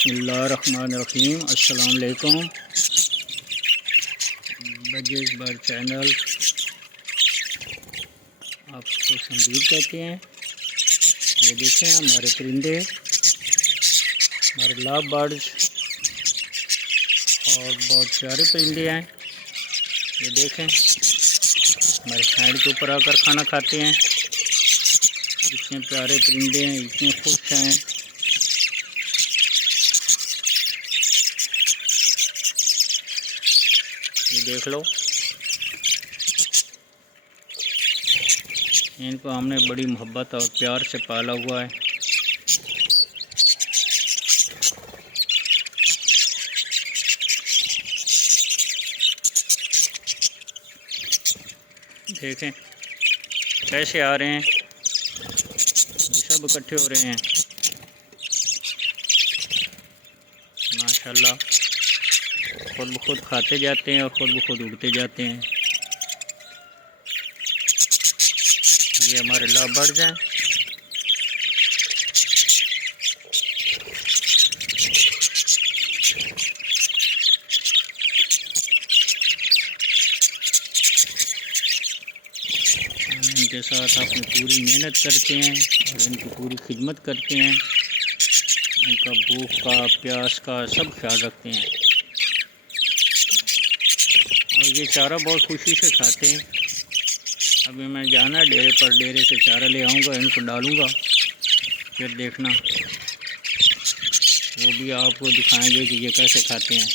बिस्मिल्लाहिर्रहमानिर्रहीम। अस्सलाम वालेकुम। बजेस बर्ड चैनल आपको संदीप कहते हैं। ये देखें हमारे परिंदे, हमारे लव बर्ड्स और बहुत प्यारे परिंदे हैं। ये देखें हमारे हैंड के ऊपर आकर खाना खाते हैं। इतने प्यारे परिंदे हैं, इतने खुश हैं। ये देख लो, इनको हमने बड़ी मोहब्बत और प्यार से पाला हुआ है। देखें कैसे आ रहे हैं, सब इकट्ठे हो रहे हैं। माशाल्लाह, खुद ब खुद खाते जाते हैं और खुद ब खुद उड़ते जाते हैं। ये हमारे लव बर्ड्स हैं। इनके साथ अपनी पूरी मेहनत करते हैं और इनकी पूरी खिदमत करते हैं। इनका भूख का, प्यास का सब ख्याल रखते हैं और ये चारा बहुत खुशी से खाते हैं। अभी मैं जाना डेरे पर, डेरे से चारा ले आऊँगा, इनको डालूँगा, फिर देखना वो भी आपको दिखाएंगे कि ये कैसे खाते हैं।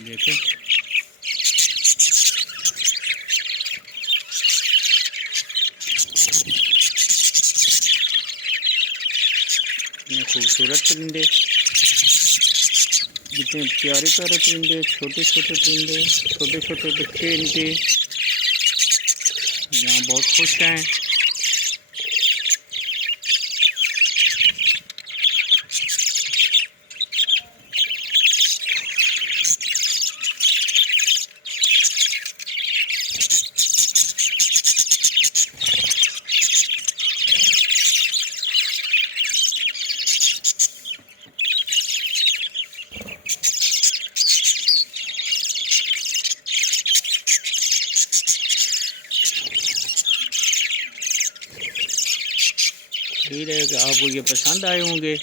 देखें इतने खूबसूरत परिंदे, इतने प्यारे प्यारे परिंदे, छोटे छोटे परिंदे, छोटे छोटे बच्चे इनके यहाँ बहुत खुश हैं। ठीक है कि आपको ये पसंद आए होंगे।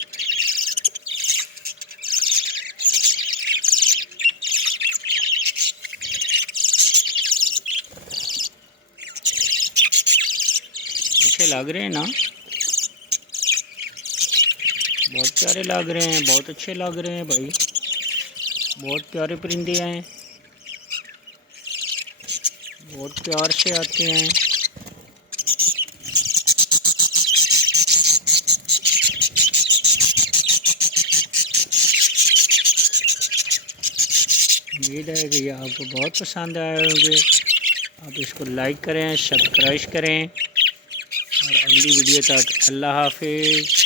अच्छे लग रहे हैं ना, बहुत प्यारे लग रहे हैं, बहुत अच्छे लग रहे हैं भाई। बहुत प्यारे परिंदे हैं, बहुत प्यार से आते हैं। उम्मीद है कि ये आपको बहुत पसंद आए होंगे। आप इसको लाइक करें, सब्सक्राइब करें और अगली वीडियो तक अल्लाह हाफिज़।